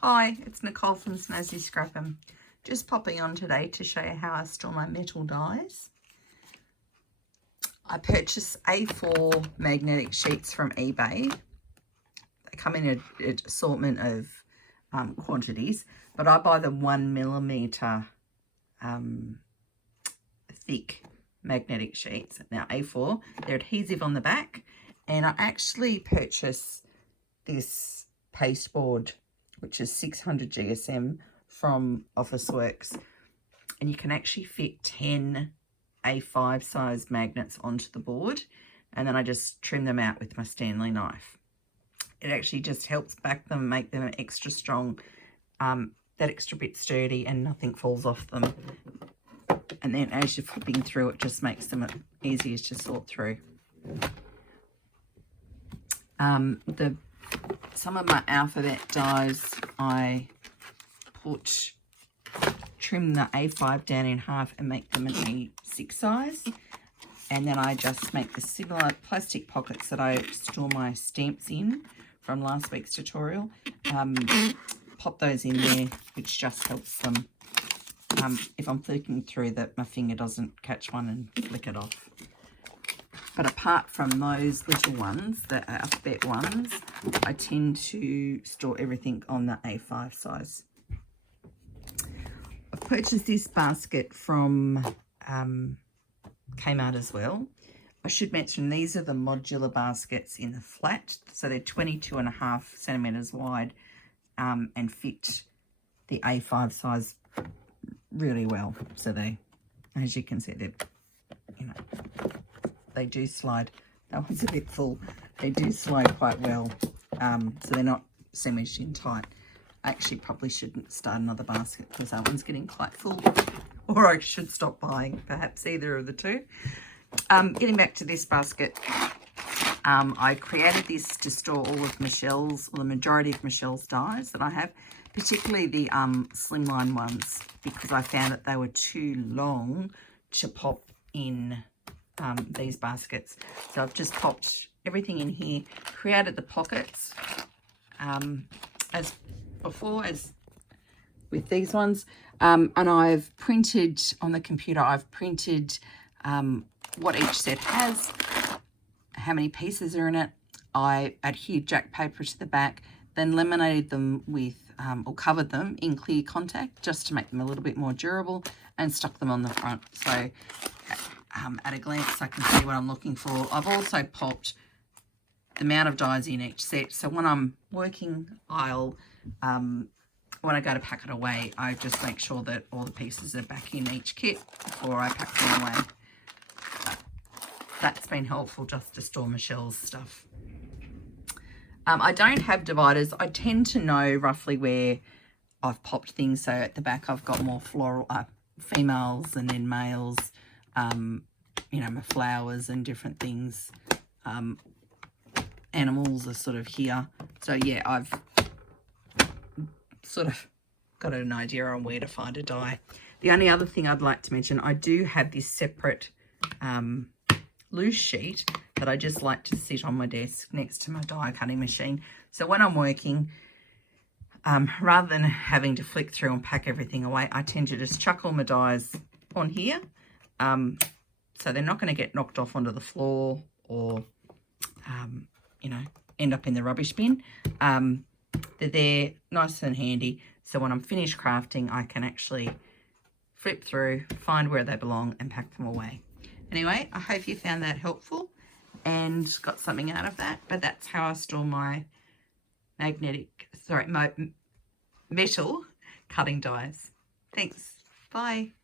Hi, it's Nicole from Snazzy Scrap'em. Just popping on today to show you how I store my metal dies. I purchased A4 magnetic sheets from eBay. They come in an assortment of quantities, but I buy the 1mm thick magnetic sheets. Now A4, they're adhesive on the back, and I actually purchased this pasteboard, which is 600 GSM from Officeworks, and you can actually fit 10 A5 size magnets onto the board, and then I just trim them out with my Stanley knife. It actually just helps back them, make them extra strong, that extra bit sturdy, and nothing falls off them. And then as you're flipping through, it just makes them easier to sort through. Some of my alphabet dies, I trim the A5 down in half and make them an A6 size. And then I just make the similar plastic pockets that I store my stamps in from last week's tutorial. Pop those in there, which just helps them, if I'm flicking through, that my finger doesn't catch one and flick it off. But apart from those little ones, the alphabet ones, I tend to store everything on the A5 size. I've purchased this basket from Kmart as well. I should mention these are the modular baskets in the flat, so they're 22.5 centimetres wide and fit the A5 size really well. So they, as you can see, they're, they do slide. That one's a bit full. They do slide quite well, so they're not sandwiched in tight. I actually probably shouldn't start another basket because that one's getting quite full, or I should stop buying, perhaps either of the two. Getting back to this basket, I created this to store all of Michelle's, or the majority of Michelle's dies that I have, particularly the slimline ones, because I found that they were too long to pop in these baskets. So I've just popped everything in here, created the pockets as before as with these ones, and I've printed on the computer, I've printed what each set has, how many pieces are in it. I adhered jack paper to the back, then laminated them with or covered them in clear contact just to make them a little bit more durable, and stuck them on the front. So at a glance I can see what I'm looking for. I've also popped the amount of dies in each set, so when I'm working, I'll when I go to pack it away, I just make sure that all the pieces are back in each kit before I pack them away. But that's been helpful just to store Michelle's stuff. I don't have dividers. I tend to know roughly where I've popped things. So at the back I've got more floral, females, and then males, my flowers and different things. Animals are sort of here. So yeah, I've sort of got an idea on where to find a die. The only other thing I'd like to mention, I do have this separate loose sheet that I just like to sit on my desk next to my die cutting machine. So when I'm working, rather than having to flick through and pack everything away, I tend to just chuck all my dies on here. So they're not going to get knocked off onto the floor or, end up in the rubbish bin. They're there, nice and handy. So when I'm finished crafting, I can actually flip through, find where they belong, and pack them away. Anyway, I hope you found that helpful and got something out of that. But that's how I store my my metal cutting dies. Thanks. Bye.